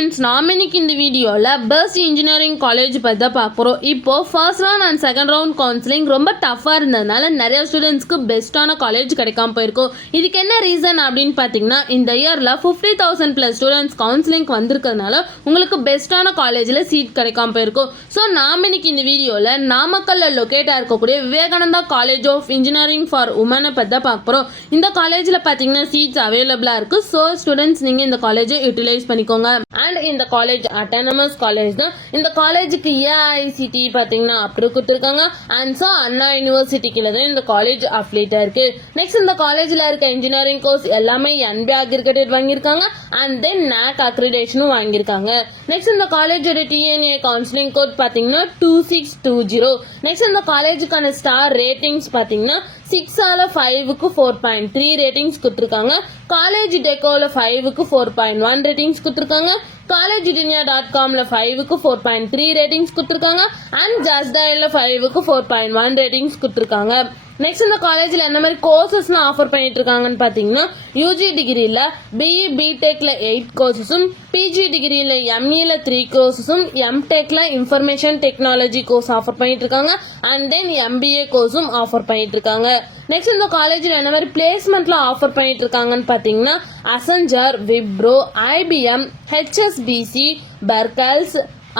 Friends, நாம் இன்னைக்கு இந்த வீடியோவில் பெஸ்ட் இன்ஜினியரிங் காலேஜ் பற்றி தான் பார்க்குறோம். இப்போது first round and second round counselling ரொம்ப டஃப்பாக இருந்ததுனால நிறைய ஸ்டூடெண்ட்ஸ்க்கு பெஸ்ட்டான காலேஜ் கிடைக்காம போயிருக்கும். இதுக்கு என்ன ரீசன் அப்படின்னு பார்த்தீங்கன்னா, இந்த இயரில் 50,000+ ஸ்டூடெண்ட்ஸ் கவுன்சிலிங்க்கு வந்திருக்கிறதுனால உங்களுக்கு பெஸ்ட்டான காலேஜில் சீட் கிடைக்காம போயிருக்கும். ஸோ நாம் இன்னைக்கு இந்த வீடியோவில் நாமக்கல்லில் லொக்கேட்டாக இருக்கக்கூடிய Vivekananda college of engineering for உமனை பற்றி தான் பார்க்குறோம். இந்த காலேஜில் பார்த்தீங்கன்னா சீட்ஸ் அவைலபிளாக இருக்குது. ஸோ ஸ்டூடெண்ட்ஸ் நீங்கள் இந்த காலேஜை யூட்டிலைஸ் பண்ணிக்கோங்க. அண்ட் இந்த காலேஜ் அட்டானமஸ் காலேஜ் தான். இந்த காலேஜுக்கு ஏஐசிடி பார்த்தீங்கன்னா அப்ரூவ் கொடுத்துருக்காங்க. அண்ட் ஸோ அண்ணா யூனிவர்சிட்டி கீழே தான் இந்த காலேஜ் அஃபிலியேட்டாக இருக்கு. நெக்ஸ்ட் இந்த காலேஜில் இருக்க இன்ஜினியரிங் கோர்ஸ் எல்லாமே என்பி அக்ரிகேட்டட் வாங்கியிருக்காங்க. அண்ட் தென் நாக் அக்ரிடேஷனும் வாங்கியிருக்காங்க. நெக்ஸ்ட் இந்த காலேஜோட டிஎன்ஏ கவுன்சிலிங் கோட் பார்த்தீங்கன்னா 2620. நெக்ஸ்ட் இந்த காலேஜுக்கான ஸ்டார் ரேட்டிங்ஸ் பார்த்தீங்கன்னா 6/5க்கு 4.3 ரேட்டிங்ஸ் கொடுத்துருக்காங்க. காலேஜ் டெக்கோல 5க்கு 4.1 ரேட்டிங்ஸ் கொடுத்துருக்காங்க. collegedindia.comல 5க்கு 4.3 ரேட்டிங்ஸ் கொடுத்துருக்காங்க. அண்ட் ஜஸ்டாயில 5க்கு 4.1 ரேட்டிங்ஸ் கொடுத்துருக்காங்க. நெக்ஸ்ட் இந்த காலேஜில் என்ன மாதிரி கோர்சஸ்லாம் ஆஃபர் பண்ணிட்டு இருக்காங்கன்னு பார்த்தீங்கன்னா, யூஜி டிகிரியில் பிஇ பிடெக்ல 8 கோர்சஸும், பிஜி டிகிரியில் எம்இல 3 கோர்சஸும், எம்டெக்ல இன்ஃபர்மேஷன் டெக்னாலஜி கோர்ஸ் ஆஃபர் பண்ணிட்டு இருக்காங்க. அண்ட் தென் எம்பிஏ கோர்ஸும் ஆஃபர் பண்ணிட்டு இருக்காங்க. நெக்ஸ்ட் இந்த காலேஜில் என்ன மாதிரி பிளேஸ்மெண்ட்லாம் ஆஃபர் பண்ணிட்டு இருக்காங்கன்னு பார்த்தீங்கன்னா, Accenture, Wipro, IBM, HSBC, Barclays,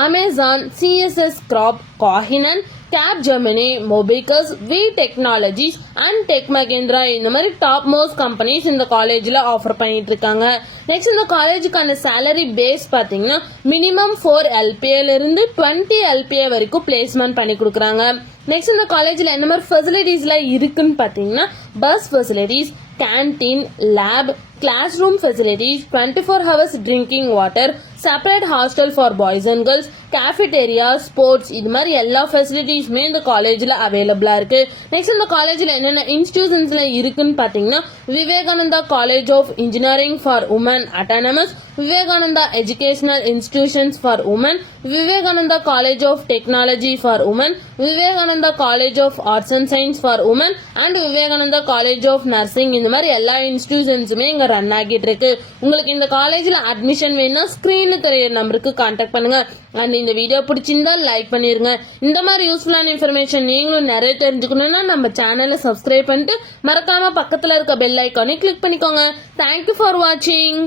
Amazon, CSS corp, காஹினன், கேப் ஜெர்மனி, மொபிகஸ், V technologies and Tech Mahindra இந்த மாதிரி டாப் மோஸ்ட் கம்பெனிஸ் இந்த காலேஜில் ஆஃபர் பண்ணிட்டு இருக்காங்க. நெக்ஸ்ட் இந்த காலேஜுக்கான சேலரி பேஸ் பார்த்தீங்கன்னா மினிமம் 4 LPAல இருந்து 20 LPA வரைக்கும் பிளேஸ்மெண்ட் பண்ணி கொடுக்குறாங்க. நெக்ஸ்ட் இந்த காலேஜில் என்ன மாதிரி ஃபெசிலிட்டிஸ்லாம் இருக்குன்னு பார்த்தீங்கன்னா, bus facilities, canteen, lab, class room facilities, 24 hours drinking water, separate hostel for boys and girls, cafeteria, sports இது மாதிரி எல்லா ஃபெசிலிட்டிஸுமே இந்த காலேஜில் அவைலபிளாக இருக்குது. நெக்ஸ்ட் இந்த காலேஜில் என்னென்ன இன்ஸ்டிடியூஷன்ஸில் இருக்குன்னு பார்த்தீங்கன்னா, Vivekananda college of engineering for women autonomous, Vivekananda educational institutions for women, Vivekananda college of technology for women, Vivekananda college of arts and science for women and Vivekananda college of nursing இந்த மாதிரி எல்லா இன்ஸ்டிடியூஷன்ஸுமே இங்கே ரன் ஆகிட்டு இருக்கு. உங்களுக்கு இந்த காலேஜில் அட்மிஷன் வேணும்னா ஸ்க்ரீனில் தெரிய நம்பருக்கு கான்டாக்ட் பண்ணுங்க. அண்ட் இந்த வீடியோ பிடிச்சிருந்தா லைக் பண்ணிருங்க. இந்த மாதிரி யூஸ்ஃபுல்லான இன்ஃபர்மேஷன் நீங்களும் நிறைய தெரிஞ்சுக்கணும்னா நம்ம சேனலை சப்ஸ்கிரைப் பண்ணிட்டு மறக்காம பக்கத்தில் இருக்க பெல் ஐக்கானை கிளிக் பண்ணிக்கோங்க. தேங்க்யூ ஃபார் வாட்சிங்.